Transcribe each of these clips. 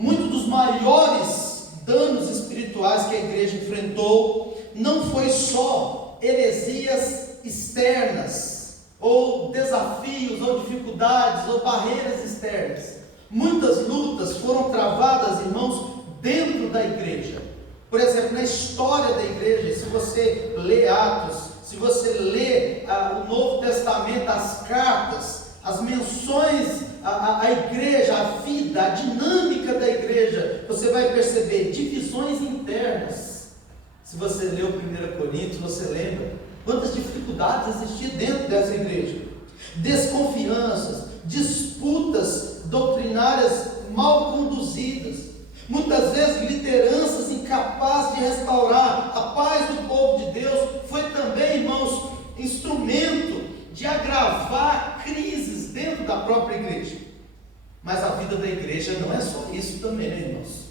Muitos dos maiores danos espirituais que a igreja enfrentou não foi só heresias externas, ou desafios, ou dificuldades, ou barreiras externas. Muitas lutas foram travadas, irmãos, dentro da igreja. Por exemplo, na história da igreja, se você lê Atos, se você lê o Novo Testamento, as cartas, as menções à igreja, a vida, a dinâmica da igreja, você vai perceber divisões internas. Se você lê o 1 Coríntios, você lembra quantas dificuldades existiam dentro dessa igreja. Desconfianças, disputas doutrinárias mal conduzidas, muitas vezes lideranças incapazes de restaurar a paz do povo de Deus. Foi também, irmãos, instrumento de agravar crises dentro da própria igreja. Mas a vida da igreja não é só isso também, né, irmãos?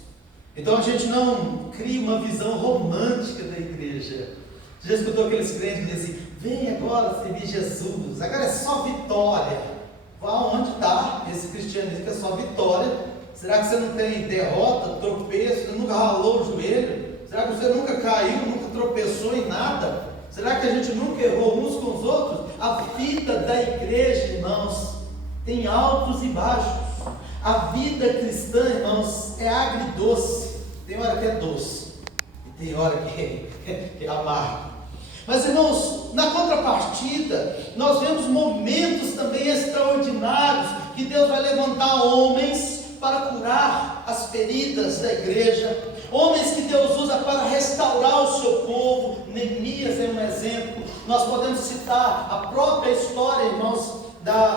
Então a gente não cria uma visão romântica da igreja. Já escutou aqueles crentes que dizem assim: vem agora servir Jesus, agora é só vitória. Onde está esse cristianismo que é só vitória? Será que você não tem derrota, tropeço, você nunca ralou o joelho? Será que você nunca caiu, nunca tropeçou em nada? Será que a gente nunca errou uns com os outros? A vida da igreja, irmãos, tem altos e baixos. A vida cristã, irmãos, é agridoce. Tem hora que é doce e tem hora que é amargo. Mas, irmãos, na contrapartida, nós vemos momentos também extraordinários que Deus vai levantar homens para curar as feridas da igreja, homens que Deus usa para restaurar o seu povo. Neemias é um exemplo. Nós podemos citar a própria história, irmãos,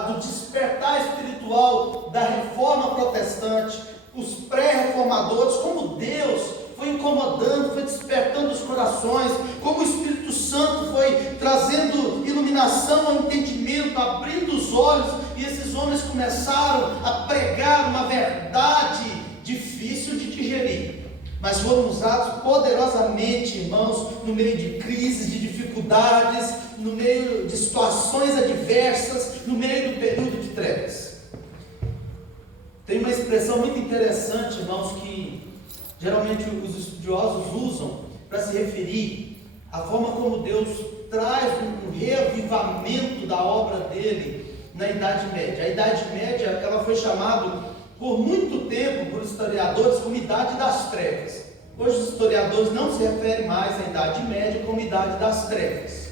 do despertar espiritual da reforma protestante, os pré-reformadores, como Deus foi incomodando, foi despertando os corações, como o Espírito Santo foi trazendo iluminação ao entendimento, abrindo os olhos, e esses homens começaram a pregar uma verdade difícil de digerir, mas foram usados poderosamente, irmãos, no meio de crises, de dificuldades, no meio de situações adversas, no meio do período de trevas. Tem uma expressão muito interessante, irmãos, que geralmente os estudiosos usam para se referir à forma como Deus traz um reavivamento da obra dele na Idade Média. A Idade Média, ela foi chamada por muito tempo por historiadores como Idade das Trevas. Hoje os historiadores não se referem mais à Idade Média como Idade das Trevas.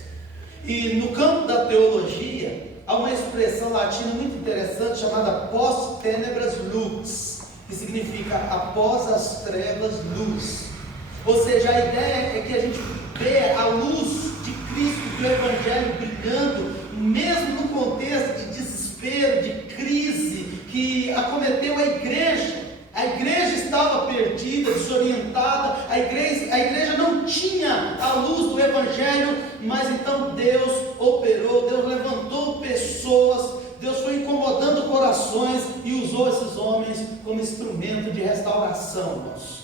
E no campo da teologia, há uma expressão latina muito interessante chamada post tenebras lux, que significa após as trevas, luz. Ou seja, a ideia é que a gente vê a luz de Cristo, do Evangelho brilhando, mesmo no contexto de desespero, de crise que acometeu a igreja. A igreja estava perdida, desorientada, a igreja não tinha a luz do Evangelho, mas então Deus operou, Deus levantou pessoas, Deus foi incomodando corações e usou esses homens como instrumento de restauração, irmãos.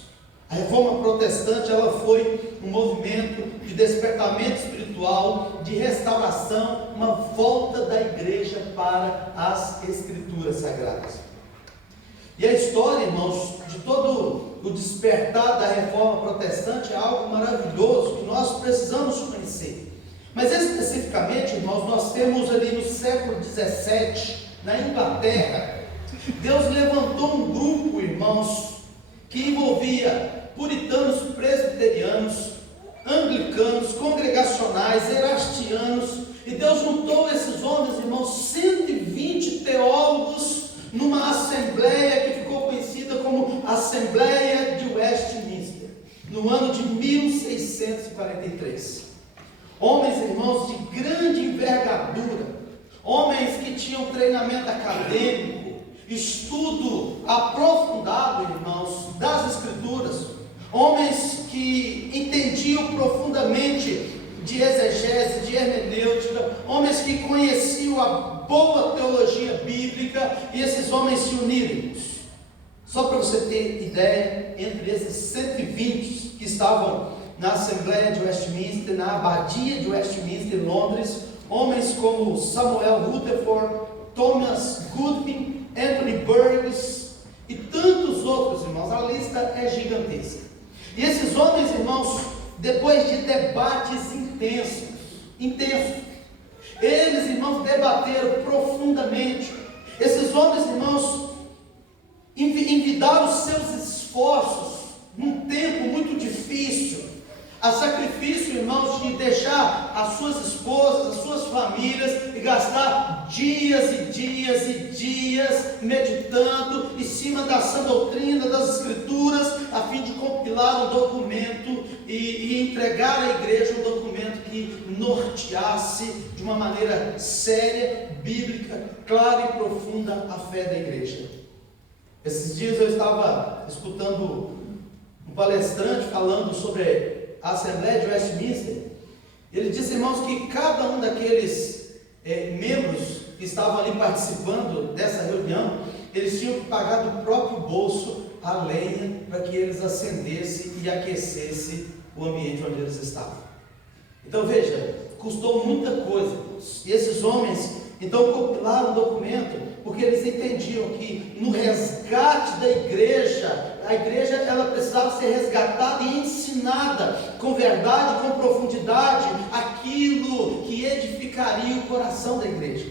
A reforma protestante, ela foi um movimento de despertamento espiritual, de restauração, uma volta da igreja para as Escrituras Sagradas. E a história, irmãos, de todo o despertar da reforma protestante é algo maravilhoso que nós precisamos conhecer. Mas especificamente, irmãos, nós temos ali no século XVII, na Inglaterra, Deus levantou um grupo, irmãos, que envolvia puritanos presbiterianos, anglicanos, congregacionais, erastianos, e Deus juntou esses homens, irmãos, 120 teólogos, numa assembleia que ficou conhecida como Assembleia de Westminster, no ano de 1643. Homens, irmãos, de grande envergadura, homens que tinham treinamento acadêmico, estudo aprofundado, irmãos, das Escrituras, homens que entendiam profundamente de exegese, de hermenêutica, homens que conheciam a boa teologia bíblica, e esses homens se uniram. Só para você ter ideia, entre esses 120 que estavam na Assembleia de Westminster, na Abadia de Westminster, em Londres, homens como Samuel Rutherford, Thomas Goodwin, Anthony Burgess, e tantos outros, irmãos, a lista é gigantesca. E esses homens, irmãos, depois de debates intensos, eles, irmãos, debateram profundamente. Esses homens, irmãos, envidaram os seus esforços num tempo muito difícil, a sacrifício, irmãos, de deixar as suas esposas, as suas famílias, e gastar dias e dias e dias meditando em cima da sã doutrina, das escrituras, a fim de compilar um documento e entregar à igreja um documento que norteasse de uma maneira séria, bíblica, clara e profunda a fé da igreja. Esses dias eu estava escutando um palestrante falando sobre a Assembleia de Westminster. Ele disse, irmãos, que cada um daqueles membros que estavam ali participando dessa reunião, eles tinham que pagar do próprio bolso a lenha para que eles acendessem e aquecessem o ambiente onde eles estavam. Então veja, custou muita coisa. E esses homens então compilaram um documento, porque eles entendiam que no resgate da igreja, a igreja ela precisava ser resgatada e ensinada com verdade, com profundidade, aquilo que edificaria o coração da igreja.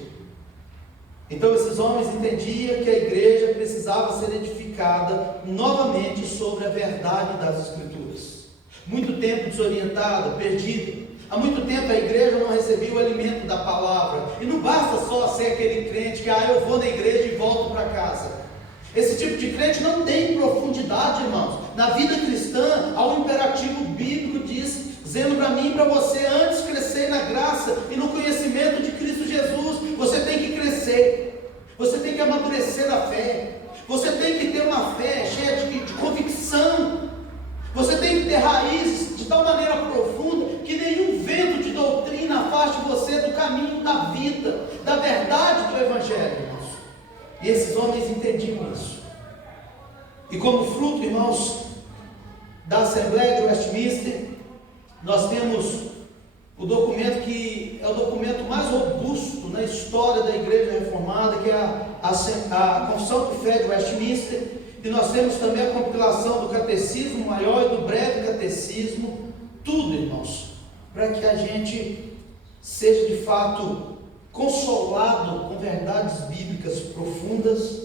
Então esses homens entendiam que a igreja precisava ser edificada novamente sobre a verdade das escrituras. Muito tempo desorientada, perdida. Há muito tempo a igreja não recebia o alimento da palavra. E não basta só ser aquele crente que eu vou na igreja e volto para casa. Esse tipo de crente não tem profundidade, irmãos. Na vida cristã há um imperativo bíblico dizendo para mim e para você, antes crescer na graça e no conhecimento de Cristo Jesus. Você tem que crescer, você tem que amadurecer na fé, você tem que ter uma fé cheia de convicção, você tem que ter raízes de tal maneira profunda que nenhum vento de doutrina afaste você do caminho da vida, da verdade do Evangelho, irmãos. E esses homens entendiam isso. E como fruto, irmãos, da Assembleia de Westminster, nós temos o documento que é o documento mais robusto na história da Igreja Reformada, que é a Confissão de Fé de Westminster. E nós temos também a compilação do Catecismo Maior e do Breve Catecismo. Tudo, irmãos, para que a gente seja de fato consolado com verdades bíblicas profundas,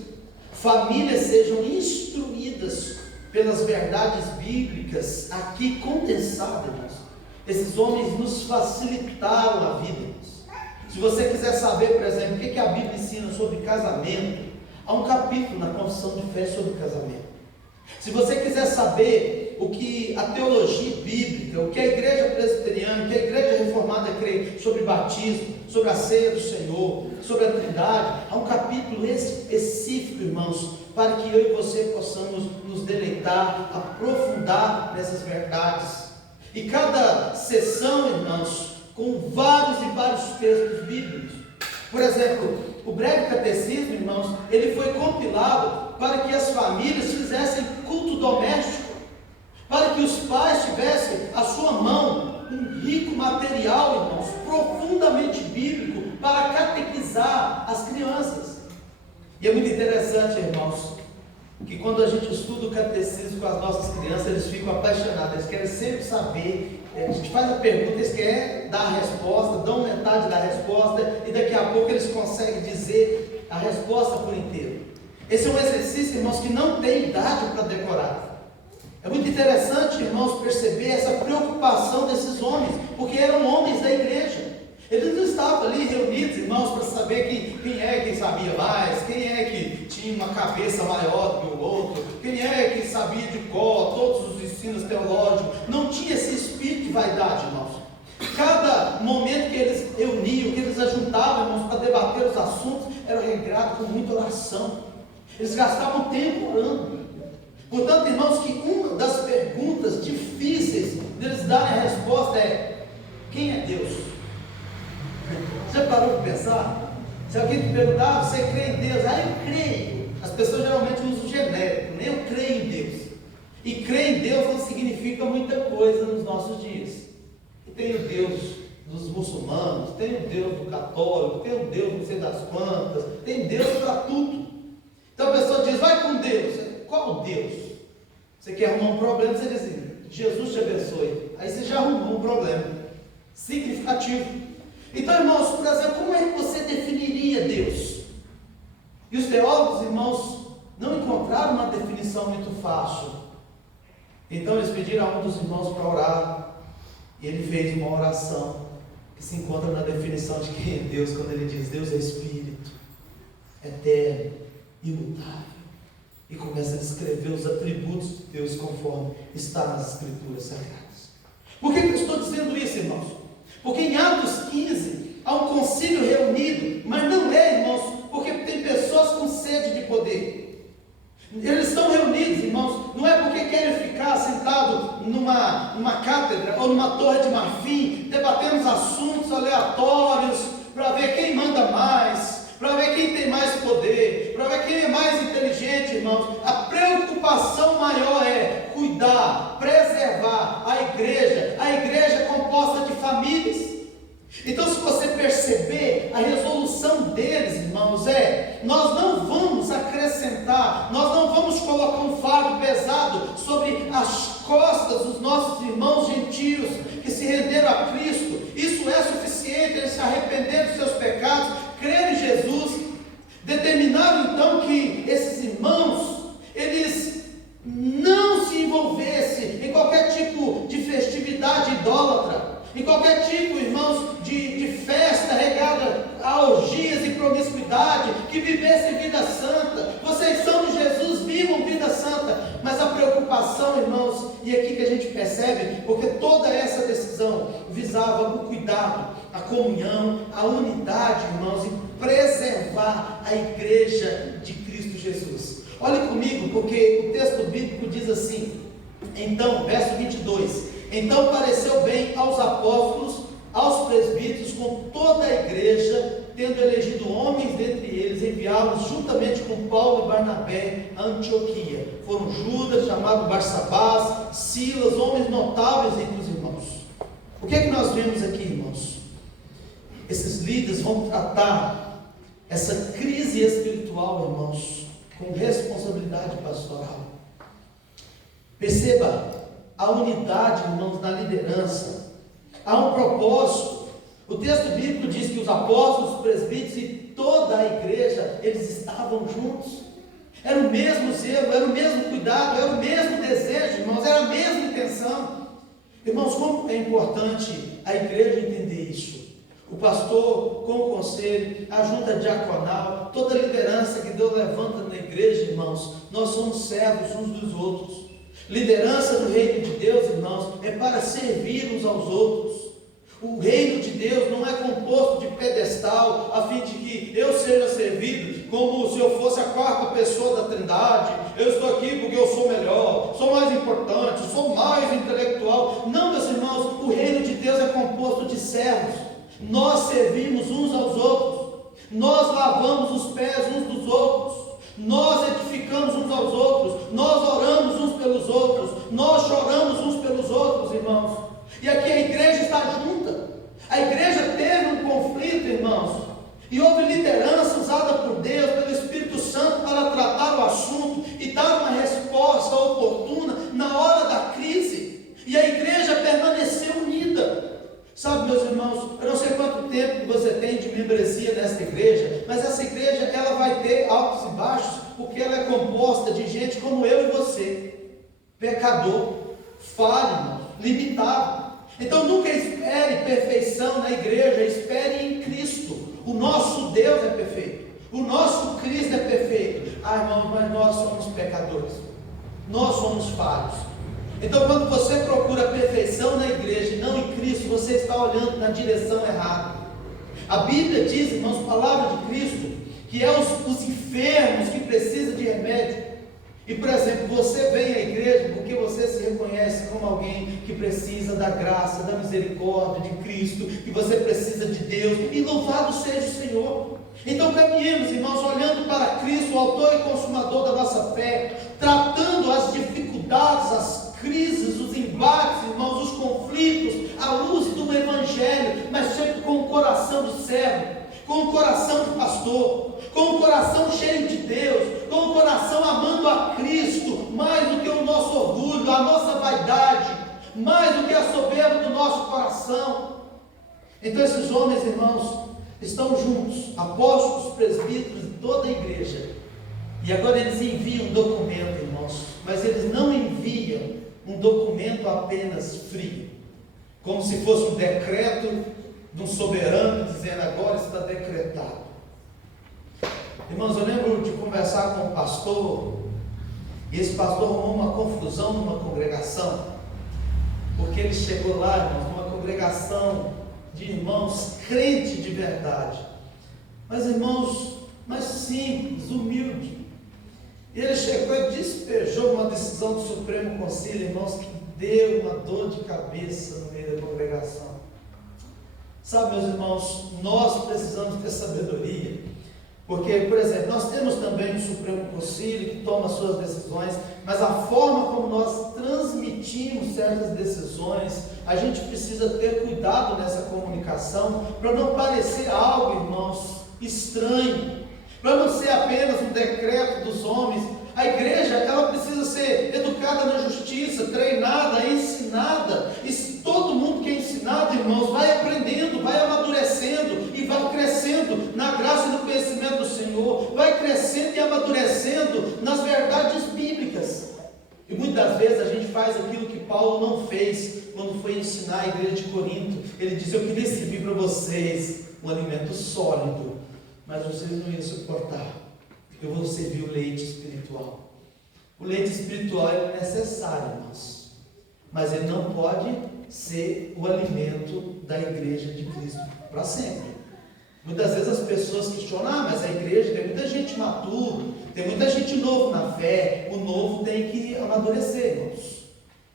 famílias sejam instruídas pelas verdades bíblicas aqui condensadas, irmãos. Esses homens nos facilitaram a vida, irmãos. Se você quiser saber, por exemplo, o que a Bíblia ensina sobre casamento, há um capítulo na Confissão de Fé sobre casamento. Se você quiser saber o que a teologia bíblica, o que a igreja presbiteriana, o que a igreja reformada crê sobre batismo, sobre a ceia do Senhor, sobre a Trindade, há um capítulo específico, irmãos, para que eu e você possamos nos deleitar, aprofundar nessas verdades. E cada sessão, irmãos, com vários e vários textos bíblicos. Por exemplo, o Breve Catecismo, irmãos, ele foi compilado para que as famílias fizessem culto doméstico, para que os pais tivessem à sua mão um rico material, irmãos, profundamente bíblico, para catequizar as crianças. E é muito interessante, irmãos, que quando a gente estuda o catecismo com as nossas crianças, eles ficam apaixonados, eles querem sempre saber. A gente faz a pergunta, eles querem dar a resposta, dão metade da resposta, e daqui a pouco eles conseguem dizer a resposta por inteiro. Esse é um exercício, irmãos, que não tem idade para decorar. É muito interessante, irmãos, perceber essa preocupação desses homens, porque eram homens da igreja. Eles não estavam ali reunidos, irmãos, para saber quem é que sabia mais, quem é que tinha uma cabeça maior do que o outro, quem é que sabia de cor todos os ensinos teológicos. Não tinha esse espírito de vaidade, irmãos. Cada momento que eles reuniam, que eles ajuntavam, irmãos, para debater os assuntos, era regrado com muita oração. Eles gastavam tempo orando. Portanto, irmãos, que uma das perguntas difíceis deles darem a resposta é: quem é Deus? Já parou para pensar? Se alguém te perguntar, você crê em Deus? Eu creio. As pessoas geralmente usam o genérico, nem eu creio em Deus. E crer em Deus não significa muita coisa nos nossos dias. E tem o Deus dos muçulmanos, tem o Deus do católico, tem o Deus não sei das quantas, tem Deus para tudo. Então a pessoa diz: vai com Deus. qual Deus? Você quer arrumar um problema, você diz assim, Jesus te abençoe. Aí você já arrumou um problema significativo. Então, irmãos, por exemplo, como é que você definiria Deus? E os teólogos, irmãos, não encontraram uma definição muito fácil. Então eles pediram a um dos irmãos para orar, e ele fez uma oração que se encontra na definição de quem é Deus, quando ele diz: Deus é Espírito, eterno, imutável, e começa a descrever os atributos de Deus conforme está nas Escrituras Sagradas. Por que eu estou dizendo isso, irmãos? Porque em Atos 15 há um concílio reunido, mas não é, irmãos, porque tem pessoas com sede de poder. Eles estão reunidos, irmãos, não é porque querem ficar sentados numa cátedra ou numa torre de marfim, debatendo assuntos aleatórios, para ver quem manda mais, para ver quem tem mais poder, para ver quem é mais inteligente, irmãos. A preocupação maior é cuidar, preservar a igreja é composta de famílias. Então, se você perceber, a resolução deles, irmãos, nós não vamos acrescentar, nós não vamos colocar um fardo pesado sobre as costas dos nossos irmãos gentios que se renderam a Cristo. Isso é suficiente, eles se arrependeram dos seus pecados, creram em Jesus, determinaram então que esses irmãos, eles não se envolvessem em qualquer tipo de festividade idólatra, em qualquer tipo, irmãos, de festa regada a orgias e promiscuidade, que vivessem vida santa. Vocês são de Jesus, vivam vida santa. Mas a preocupação, irmãos, e aqui que a gente percebe, porque toda essa decisão visava o cuidado, a comunhão, a unidade, irmãos, e preservar a igreja de Cristo Jesus. Olhe comigo, porque o texto bíblico diz assim, então, verso 22, então pareceu bem aos apóstolos, aos presbíteros, com toda a igreja, tendo elegido homens dentre eles, enviá-los juntamente com Paulo e Barnabé a Antioquia. Foram Judas, chamado Barsabás, Silas, homens notáveis entre os irmãos. O que é que nós vemos aqui, irmãos? Esses líderes vão tratar essa crise espiritual, irmãos, com responsabilidade pastoral. Perceba a unidade, irmãos, na liderança. Há um propósito. O texto bíblico diz que os apóstolos, os presbíteros e toda a igreja, eles estavam juntos. Era o mesmo zelo, era o mesmo cuidado, era o mesmo desejo, irmãos, era a mesma intenção. Irmãos, como é importante a igreja entender isso. O pastor, com o conselho, a junta diaconal, toda a liderança que Deus levanta na igreja, irmãos, nós somos servos uns dos outros. Liderança do reino de Deus, irmãos, é para servir uns aos outros. O reino de Deus não é composto de pedestal, a fim de que eu seja servido como se eu fosse a quarta pessoa da Trindade. Eu estou aqui porque eu sou melhor, sou mais importante, sou mais intelectual. Não, meus irmãos, o reino de Deus é composto de servos. Nós servimos uns aos outros, nós lavamos os pés uns dos outros, nós edificamos uns aos outros, nós oramos uns pelos outros, nós choramos uns pelos outros, irmãos. E aqui a igreja está junta. A igreja teve um conflito, irmãos, e houve liderança usada por Deus, pelo Espírito Santo, para tratar o assunto e dar uma resposta oportuna na hora da crise. E a igreja permaneceu unida. Sabe, meus irmãos, eu não sei quanto tempo você tem de membresia nesta igreja, mas essa igreja, ela vai ter altos e baixos, porque ela é composta de gente como eu e você, pecador, falho, limitado. Então nunca espere perfeição na igreja, espere em Cristo. O nosso Deus é perfeito, o nosso Cristo é perfeito. Irmãos, mas nós somos pecadores, nós somos falhos. Então, quando você procura perfeição na igreja e não em Cristo, você está olhando na direção errada. A Bíblia diz, irmãos, palavra de Cristo, que é os enfermos que precisam de remédio. E, por exemplo, você vem à igreja porque você se reconhece como alguém que precisa da graça, da misericórdia de Cristo, que você precisa de Deus, e louvado seja o Senhor. Então caminhemos, irmãos, olhando para Cristo, o autor e consumador da nossa fé, tratando as dificuldades, as crises, os embates, irmãos, os conflitos, à luz do Evangelho, mas sempre com o coração de servo, com o coração de pastor, com o coração cheio de Deus, com o coração amando a Cristo, mais do que a soberba do nosso coração. Então esses homens, irmãos, estão juntos, apóstolos, presbíteros e toda a igreja. E agora eles enviam um documento, irmãos, mas eles não enviam um documento apenas frio, como se fosse um decreto de um soberano dizendo agora está decretado. Irmãos, eu lembro de conversar com um pastor, e esse pastor arrumou uma confusão numa congregação, porque ele chegou lá, irmãos, numa congregação de irmãos crentes de verdade, mas irmãos mais simples, humildes. E ele chegou e despejou uma decisão do Supremo Conselho, irmãos, que deu uma dor de cabeça no meio da congregação. Sabe, meus irmãos, nós precisamos ter sabedoria, porque, por exemplo, nós temos também o Supremo Conselho que toma suas decisões, mas a forma como nós transmitimos certas decisões, a gente precisa ter cuidado nessa comunicação, para não parecer algo, irmãos, estranho, para não ser apenas um decreto dos homens. A igreja, ela precisa ser educada na justiça, treinada, ensinada, e se todo mundo que é ensinado, irmãos, vai aprendendo, vai amadurecendo, e vai crescendo na graça e no conhecimento do Senhor, vai crescendo e amadurecendo nas verdades bíblicas. E muitas vezes a gente faz aquilo que Paulo não fez, quando foi ensinar a igreja de Corinto. Ele disse: eu queria servir para vocês um alimento sólido, mas vocês não iam suportar. Eu vou servir o leite espiritual. O leite espiritual é necessário, irmãos, mas ele não pode ser o alimento da igreja de Cristo para sempre. Muitas vezes as pessoas questionam: mas a igreja tem muita gente matura, tem muita gente novo na fé. O novo tem que amadurecer, irmãos.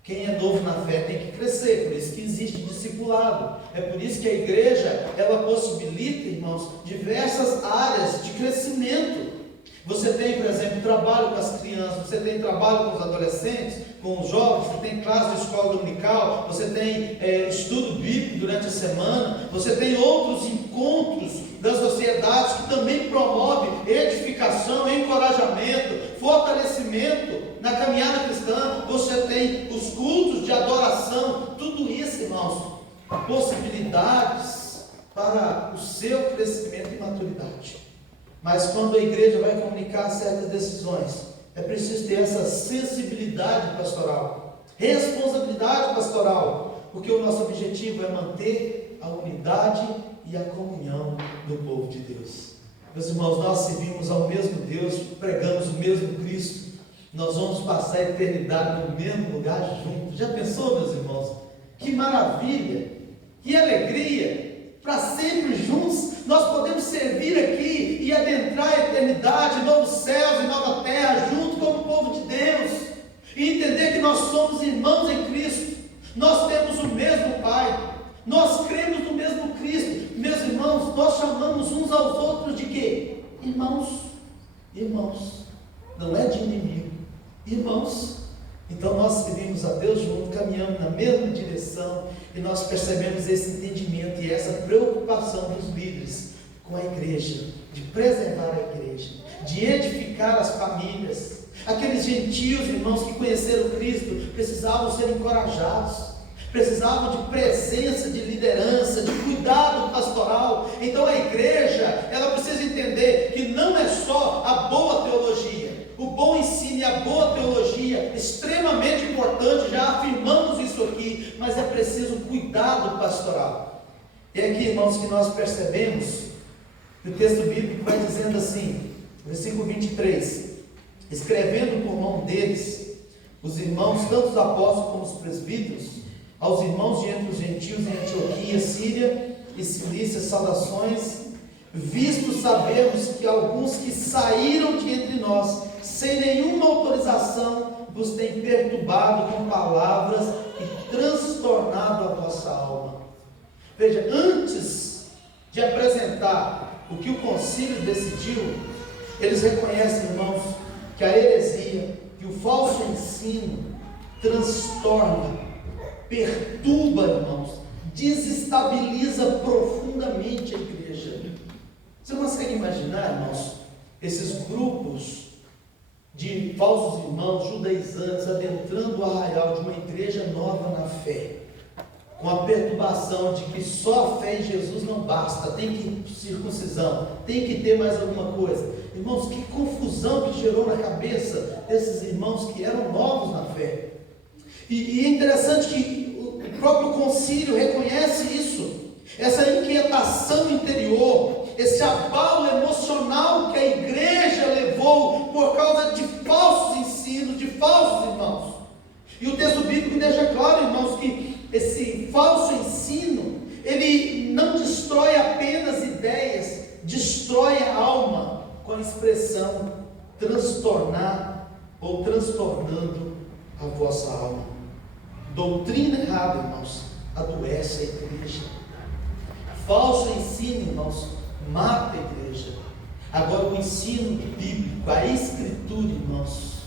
Quem é novo na fé tem que crescer, por isso que existe discipulado. É por isso que a igreja, ela possibilita, irmãos, diversas áreas de crescimento. Você tem, por exemplo, trabalho com as crianças, você tem trabalho com os adolescentes, com os jovens, você tem classe de escola dominical, você tem estudo bíblico durante a semana, você tem outros encontros das sociedades que também promovem edificação, encorajamento, fortalecimento na caminhada cristã. Você tem os cultos de adoração, tudo isso, irmãos, possibilidades para o seu crescimento e maturidade. Mas quando a igreja vai comunicar certas decisões, é preciso ter essa sensibilidade pastoral, responsabilidade pastoral, porque o nosso objetivo é manter a unidade e a comunhão do povo de Deus. Meus irmãos, nós servimos ao mesmo Deus, pregamos o mesmo Cristo, nós vamos passar a eternidade no mesmo lugar juntos. Já pensou, meus irmãos? Que maravilha, que alegria! Para sempre juntos, nós podemos servir aqui e adentrar a eternidade, novos céus e nova terra, junto com o povo de Deus, e entender que nós somos irmãos em Cristo, nós temos o mesmo Pai, nós cremos no mesmo Cristo. Meus irmãos, nós chamamos uns aos outros de quê? Irmãos. Irmãos, não é de inimigo, irmãos. Então nós servimos a Deus juntos, caminhamos na mesma direção, e nós percebemos esse entendimento e essa preocupação dos líderes com a igreja, de preservar a igreja, de edificar as famílias. Aqueles gentios, irmãos, que conheceram Cristo, precisavam ser encorajados, precisavam de presença, de liderança, de cuidado pastoral. Então a igreja, ela precisa entender que não é só a boa teologia, o bom ensino e a boa teologia, extremamente importante, já afirmamos isso aqui, mas é preciso cuidado pastoral. E é aqui, irmãos, que nós percebemos que o texto bíblico vai dizendo assim, versículo 23, escrevendo por mão deles, os irmãos, tanto os apóstolos como os presbíteros, aos irmãos de entre os gentios em Antioquia, Síria e Cilícia, saudações, visto sabemos que alguns que saíram de entre nós, sem nenhuma autorização, vos têm perturbado com palavras e transtornado a vossa alma. Veja, antes de apresentar o que o concílio decidiu, eles reconhecem, irmãos, que a heresia, que o falso ensino transtorna, perturba, irmãos, desestabiliza profundamente a igreja. Você consegue imaginar, irmãos, esses grupos de falsos irmãos judaizantes adentrando o arraial de uma igreja nova na fé, com a perturbação de que só a fé em Jesus não basta, tem que circuncisão, tem que ter mais alguma coisa. Irmãos, que confusão que gerou na cabeça desses irmãos que eram novos na fé. E é interessante que o próprio concílio reconhece isso, essa inquietação interior, esse abalo emocional que a igreja levou por causa de falsos ensinos, de falsos irmãos. E o texto bíblico deixa claro, irmãos, que esse falso ensino, ele não destrói apenas ideias, destrói a alma, com a expressão transtornar ou transtornando a vossa alma. Doutrina errada, irmãos, adoece a igreja. Falso ensino, irmãos, mata a igreja. Agora o ensino bíblico, a escritura, irmãos,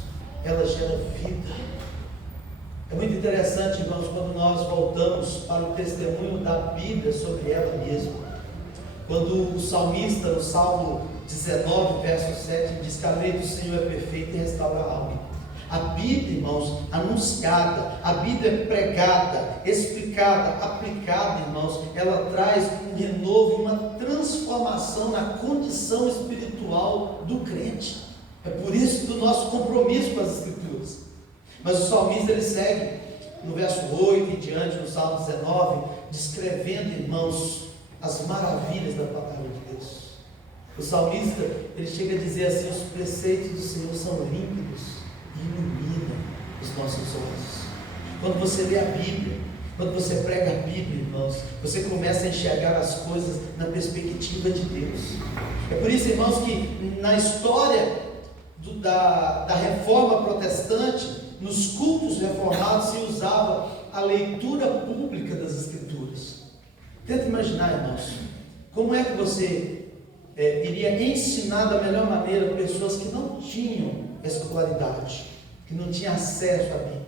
ela gera vida. É muito interessante, irmãos, quando nós voltamos para o testemunho da Bíblia sobre ela mesma. Quando o salmista, no Salmo 19, verso 7, diz que a lei do Senhor é perfeita e restaura a alma. A Bíblia, irmãos, anunciada, a Bíblia pregada, explicada, aplicada, irmãos, ela traz um renovo, uma transformação na condição espiritual do crente. É por isso do nosso compromisso com as Escrituras. Mas o salmista, ele segue no verso 8 e diante, no Salmo 19, descrevendo, irmãos, as maravilhas da palavra de Deus. O salmista, ele chega a dizer assim: os preceitos do Senhor são límpidos e iluminam os nossos olhos. Quando você lê a Bíblia, quando você prega a Bíblia, irmãos, você começa a enxergar as coisas na perspectiva de Deus. É por isso, irmãos, que na história da reforma protestante, nos cultos reformados, se usava a leitura pública das Escrituras. Tenta imaginar, irmãos, como é que você iria ensinar da melhor maneira pessoas que não tinham escolaridade, que não tinham acesso à Bíblia.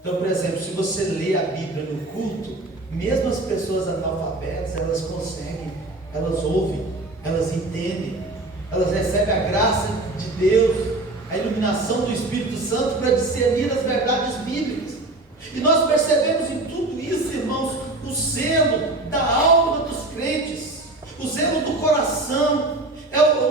Então, por exemplo, se você lê a Bíblia no culto, mesmo as pessoas analfabetas, elas conseguem, elas ouvem, elas entendem, elas recebem a graça de Deus, a iluminação do Espírito Santo para discernir as verdades bíblicas. E nós percebemos em tudo isso, irmãos, o zelo da alma dos crentes, o zelo do coração.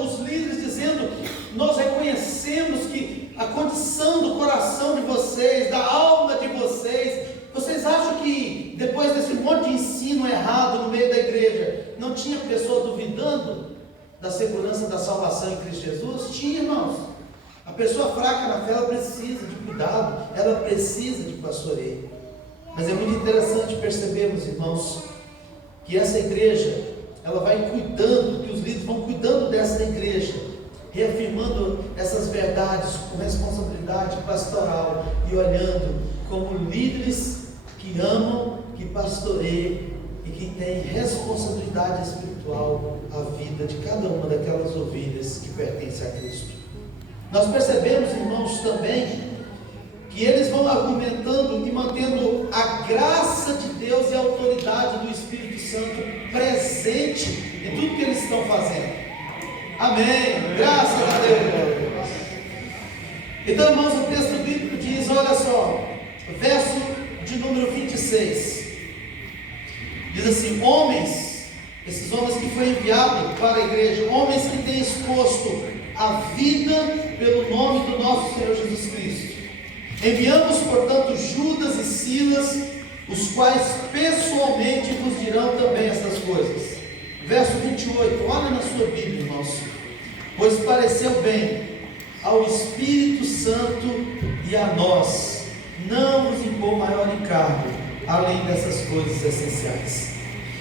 Os líderes dizendo: nós reconhecemos que a condição do coração de vocês, da alma de vocês, vocês acham que depois desse monte de ensino errado no meio da igreja, não tinha pessoa duvidando da segurança da salvação em Cristo Jesus? Tinha, irmãos. A pessoa fraca na fé, ela precisa de cuidado, ela precisa de pastoreio. Mas é muito interessante percebermos, irmãos, que essa igreja, ela vai cuidando, que os líderes vão cuidando dessa igreja, reafirmando essas verdades com responsabilidade pastoral e olhando como líderes que amam, que pastoreiam e que têm responsabilidade espiritual à vida de cada uma daquelas ovelhas que pertencem a Cristo. Nós percebemos, irmãos, também que eles vão argumentando e mantendo a graça de Deus e a autoridade do Espírito Santo presente em tudo que eles estão fazendo. Amém. Graças a Deus. Então, irmãos, o texto bíblico diz, olha só, verso de número 26, diz assim: homens, esses homens que foram enviados para a igreja, homens que têm exposto a vida pelo nome do nosso Senhor Jesus Cristo, enviamos, portanto, Judas e Silas, os quais pessoalmente vos dirão também essas coisas. Verso 28, olha na sua Bíblia, irmãos: pois pareceu bem ao Espírito Santo e a nós não vos impor maior encargo, além dessas coisas essenciais.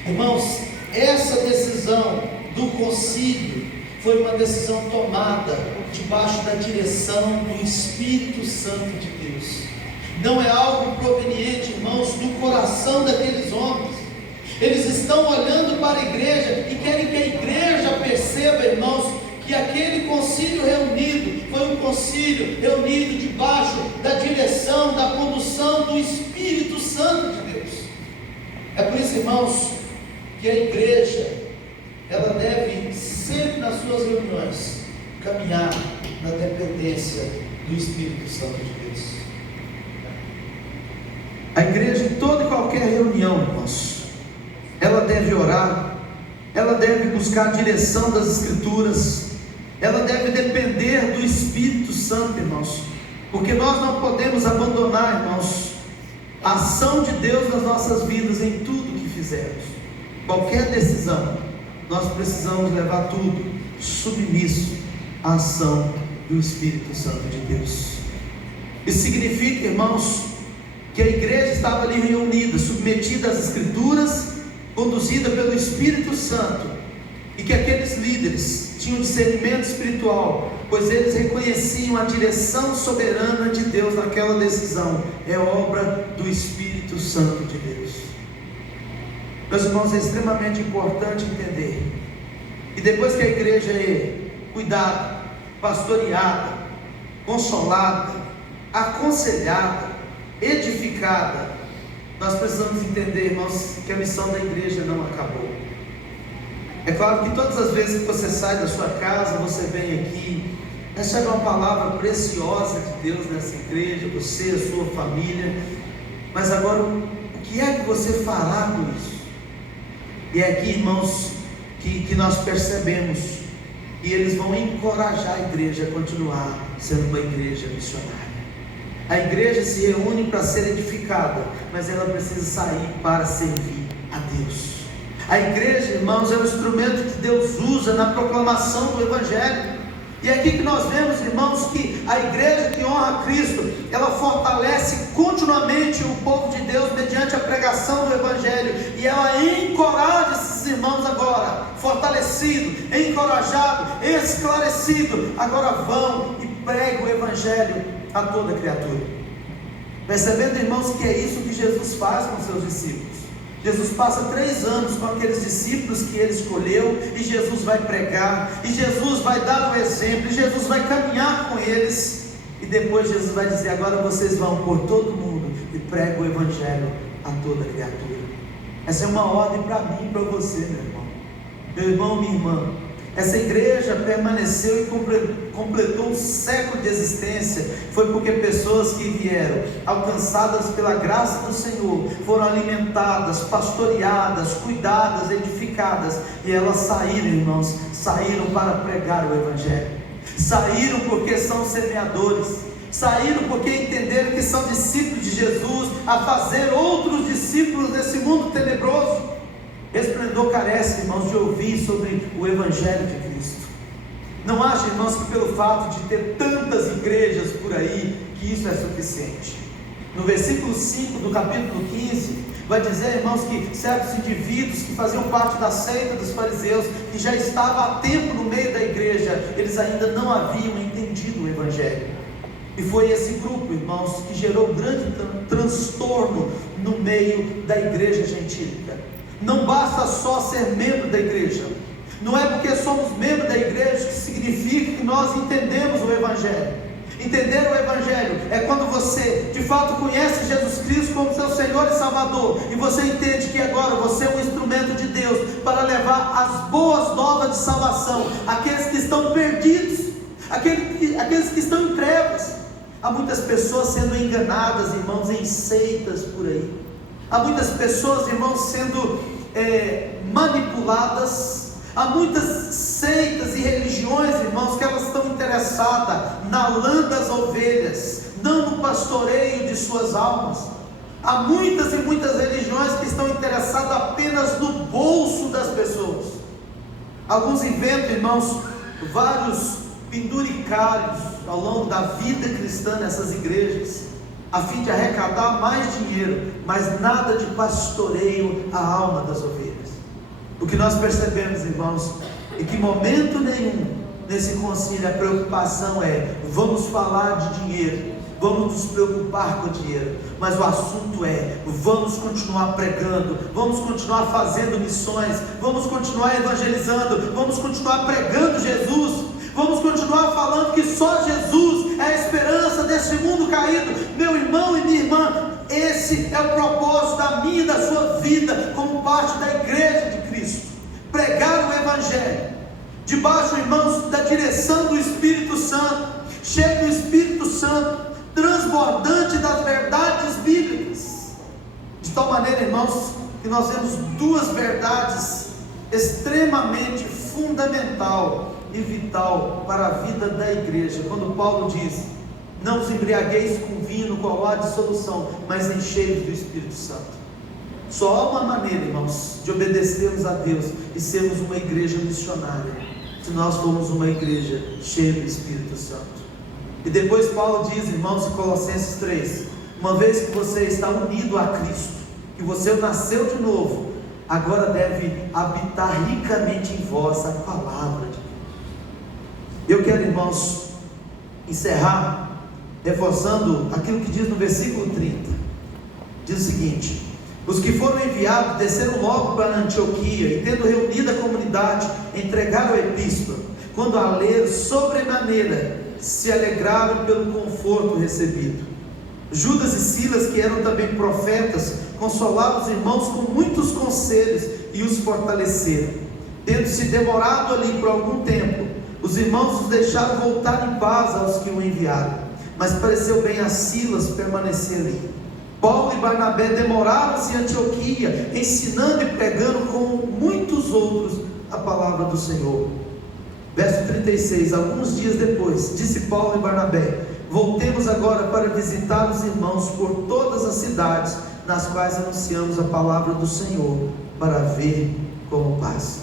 Irmãos, essa decisão do concílio foi uma decisão tomada debaixo da direção do Espírito Santo de Deus. Não é algo proveniente, irmãos, do coração daqueles homens. Eles estão olhando para a igreja e querem que a igreja perceba, irmãos, que aquele concílio reunido foi um concílio reunido debaixo da direção, da condução do Espírito Santo de Deus. É por isso, irmãos, que a igreja, ela deve sempre nas suas reuniões caminhar na dependência do Espírito Santo de Deus. A igreja, em toda e qualquer reunião, irmãos, ela deve orar, ela deve buscar a direção das Escrituras, ela deve depender do Espírito Santo, irmãos, porque nós não podemos abandonar, irmãos, a ação de Deus nas nossas vidas em tudo que fizermos. Qualquer decisão, nós precisamos levar tudo submisso à ação do Espírito Santo de Deus. Isso significa, irmãos, que a igreja estava ali reunida, submetida às Escrituras, conduzida pelo Espírito Santo, e que aqueles líderes tinham discernimento espiritual, pois eles reconheciam a direção soberana de Deus naquela decisão. É obra do Espírito Santo de Deus. Meus irmãos, é extremamente importante entender que depois que a igreja é cuidada, pastoreada, consolada, aconselhada, edificada, nós precisamos entender, irmãos, que a missão da igreja não acabou. É claro que todas as vezes que você sai da sua casa, você vem aqui, recebe uma palavra preciosa de Deus nessa igreja, você, a sua família, mas agora o que é que você fará com isso? E é aqui, irmãos, que nós percebemos, e eles vão encorajar a igreja a continuar sendo uma igreja missionária. A igreja se reúne para ser edificada, mas ela precisa sair para servir a Deus. A igreja, irmãos, é o instrumento que Deus usa na proclamação do Evangelho. E é aqui que nós vemos, irmãos, que a igreja que honra a Cristo, ela fortalece continuamente o povo de Deus mediante a pregação do Evangelho, e ela encoraja esses irmãos agora, fortalecido, encorajado, esclarecido, agora vão e pregam o Evangelho a toda criatura. Percebendo, irmãos, que é isso que Jesus faz com seus discípulos. Jesus passa 3 anos com aqueles discípulos que ele escolheu, e Jesus vai pregar, e Jesus vai dar o exemplo, e Jesus vai caminhar com eles, e depois Jesus vai dizer: agora vocês vão por todo mundo e pregam o Evangelho a toda criatura. Essa é uma ordem para mim e para você, meu irmão, minha irmã. Essa igreja permaneceu e completou um século de existência, foi porque pessoas que vieram, alcançadas pela graça do Senhor, foram alimentadas, pastoreadas, cuidadas, edificadas, e elas saíram, irmãos, saíram para pregar o Evangelho, saíram porque são semeadores, saíram porque entenderam que são discípulos de Jesus, a fazer outros discípulos nesse mundo tenebroso. Esplendor carece, irmãos, de ouvir sobre o Evangelho de Cristo. Não acha, irmãos, que pelo fato de ter tantas igrejas por aí, que isso é suficiente. No versículo 5 do capítulo 15, vai dizer, irmãos, que certos indivíduos que faziam parte da seita dos fariseus, que já estavam há tempo no meio da igreja, eles ainda não haviam entendido o Evangelho. E foi esse grupo, irmãos, que gerou grande transtorno no meio da igreja gentílica. Não basta só ser membro da igreja, não é porque somos membros da igreja que significa que nós entendemos o Evangelho. Entender o Evangelho é quando você de fato conhece Jesus Cristo como seu Senhor e Salvador, e você entende que agora você é um instrumento de Deus para levar as boas novas de salvação àqueles que estão perdidos, aqueles que estão em trevas. Há muitas pessoas sendo enganadas, irmãos, em seitas por aí. Há muitas pessoas, irmãos, sendo manipuladas. Há muitas seitas e religiões, irmãos, que elas estão interessadas na lã das ovelhas, não no pastoreio de suas almas. Há muitas e muitas religiões que estão interessadas apenas no bolso das pessoas. Alguns inventam, irmãos, vários penduricários ao longo da vida cristã nessas igrejas, a fim de arrecadar mais dinheiro, mas nada de pastoreio à alma das ovelhas. O que nós percebemos, irmãos, é que em momento nenhum nesse concílio a preocupação é: vamos falar de dinheiro, vamos nos preocupar com o dinheiro, mas o assunto é: vamos continuar pregando, vamos continuar fazendo missões, vamos continuar evangelizando, vamos continuar pregando Jesus, vamos continuar falando que só Jesus é a esperança desse mundo caído. Meu irmão e minha irmã, esse é o propósito da minha e da sua vida como parte da igreja de Cristo: pregar o Evangelho. debaixo, irmãos, da direção do Espírito Santo, cheio do Espírito Santo, transbordante das verdades bíblicas, de tal maneira, irmãos, que nós vemos duas verdades extremamente fundamental e vital para a vida da igreja, quando Paulo diz: não vos embriagueis com vinho, no qual há dissolução, mas enchei-vos do Espírito Santo. Só há uma maneira, irmãos, de obedecermos a Deus e sermos uma igreja missionária, se nós formos uma igreja cheia do Espírito Santo. E depois Paulo diz, irmãos, em Colossenses 3, uma vez que você está unido a Cristo, que você nasceu de novo, agora deve habitar ricamente em vós a palavra de Deus. Eu quero, irmãos, encerrar reforçando aquilo que diz no versículo 30, diz o seguinte: os que foram enviados desceram logo para Antioquia, e tendo reunido a comunidade, entregaram a epístola. Quando a leram, sobremaneira se alegraram pelo conforto recebido. Judas e Silas, que eram também profetas, consolaram os irmãos com muitos conselhos e os fortaleceram. Tendo-se demorado ali por algum tempo, os irmãos os deixaram voltar em paz aos que o enviaram, mas pareceu bem a Silas permanecer ali. Paulo e Barnabé demoraram-se em Antioquia, ensinando e pregando com muitos outros a palavra do Senhor. Verso 36, alguns dias depois, disse Paulo e Barnabé: voltemos agora para visitar os irmãos por todas as cidades nas quais anunciamos a palavra do Senhor, para ver como passa.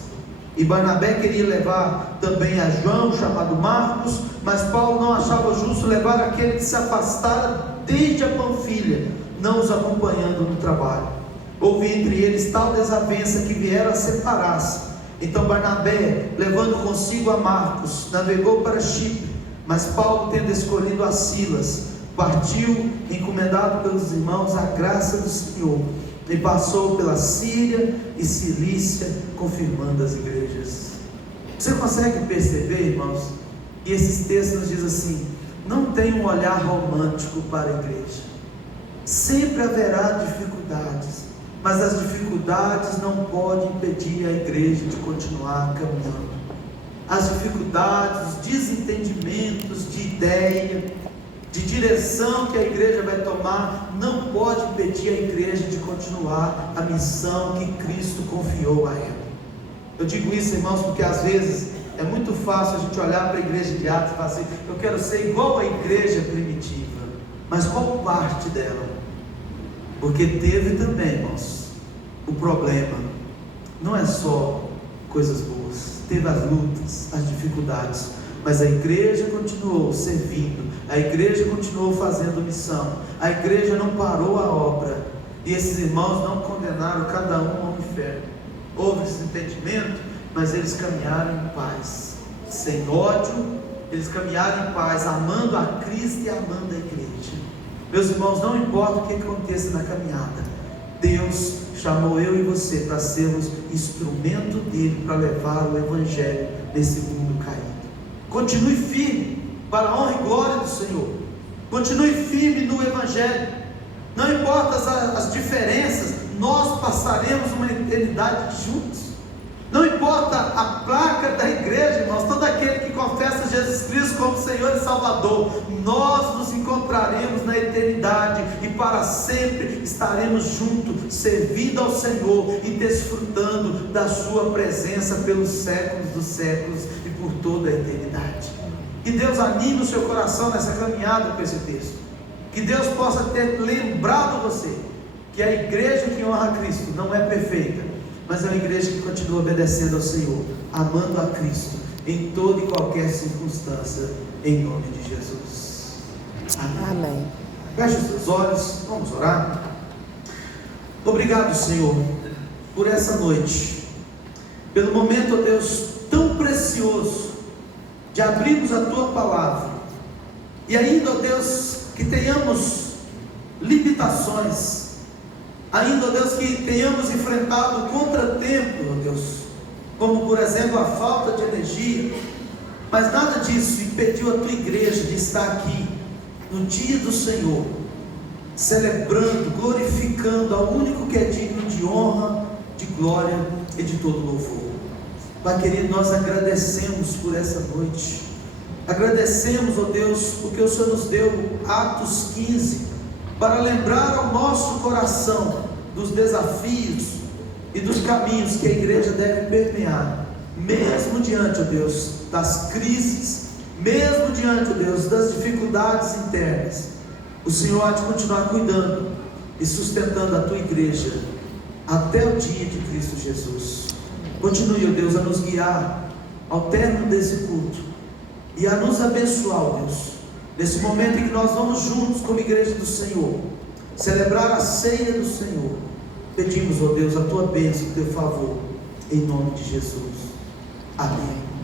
E Barnabé queria levar também a João, chamado Marcos, mas Paulo não achava justo levar aquele que se afastara desde a Panfilha, não os acompanhando no trabalho. Houve entre eles tal desavença que vieram a separar-se. Então Barnabé, levando consigo a Marcos, navegou para Chipre, mas Paulo, tendo escolhido a Silas, partiu, encomendado pelos irmãos à graça do Senhor, e passou pela Síria e Cilícia, confirmando as igrejas. Você consegue perceber, irmãos, que esses textos nos dizem assim: não tem um olhar romântico para a igreja. Sempre haverá dificuldades, mas as dificuldades não podem impedir a igreja de continuar caminhando. As dificuldades, os desentendimentos de ideia, de direção que a igreja vai tomar, não pode impedir a igreja de continuar a missão que Cristo confiou a ela. Eu digo isso, irmãos, porque às vezes é muito fácil a gente olhar para a igreja de Atos e falar assim: eu quero ser igual à igreja primitiva. Mas qual parte dela? Porque teve também, irmãos, o problema não é só coisas boas, teve as lutas, as dificuldades, mas a igreja continuou servindo, a igreja continuou fazendo missão, a igreja não parou a obra, e esses irmãos não condenaram cada um ao inferno. Houve desentendimento, mas eles caminharam em paz, sem ódio. Eles caminharam em paz, amando a Cristo e amando a igreja. Meus irmãos, não importa o que aconteça na caminhada, Deus chamou eu e você para sermos instrumento dele, para levar o evangelho nesse mundo caído. Continue firme, para a honra e glória do Senhor. Continue firme no evangelho. Não importa as diferenças, nós passaremos uma eternidade juntos. Não importa a placa da igreja, irmãos, todo aquele que confessa Jesus Cristo como Senhor e Salvador, nós nos encontraremos na eternidade e para sempre estaremos juntos, servindo ao Senhor e desfrutando da sua presença pelos séculos dos séculos e por toda a eternidade. Que Deus anime o seu coração nessa caminhada com esse texto. Que Deus possa ter lembrado você que a igreja que honra a Cristo não é perfeita, mas é uma igreja que continua obedecendo ao Senhor, amando a Cristo em toda e qualquer circunstância, em nome de Jesus. Amém. Amém. Feche os seus olhos, vamos orar. Obrigado, Senhor, por essa noite, pelo momento, ó Deus, tão precioso de abrirmos a Tua Palavra, e ainda, ó Deus, que tenhamos limitações, ainda, ó Deus, que tenhamos enfrentado contratempo, ó Deus, como por exemplo a falta de energia, mas nada disso impediu a Tua igreja de estar aqui no dia do Senhor, celebrando, glorificando ao único que é digno de honra, de glória e de todo louvor. Pai querido, nós agradecemos por essa noite. Agradecemos, ó Deus, porque o Senhor nos deu Atos 15, para lembrar ao nosso coração dos desafios e dos caminhos que a igreja deve permear, mesmo diante, ó Deus, das crises, mesmo diante, ó Deus, das dificuldades internas. O Senhor há de continuar cuidando e sustentando a tua igreja até o dia de Cristo Jesus. Continue, ó Deus, a nos guiar ao término desse culto e a nos abençoar, ó Deus, nesse momento em que nós vamos juntos como igreja do Senhor celebrar a ceia do Senhor. Pedimos, ó Deus, a tua bênção, o teu favor, em nome de Jesus. Amém.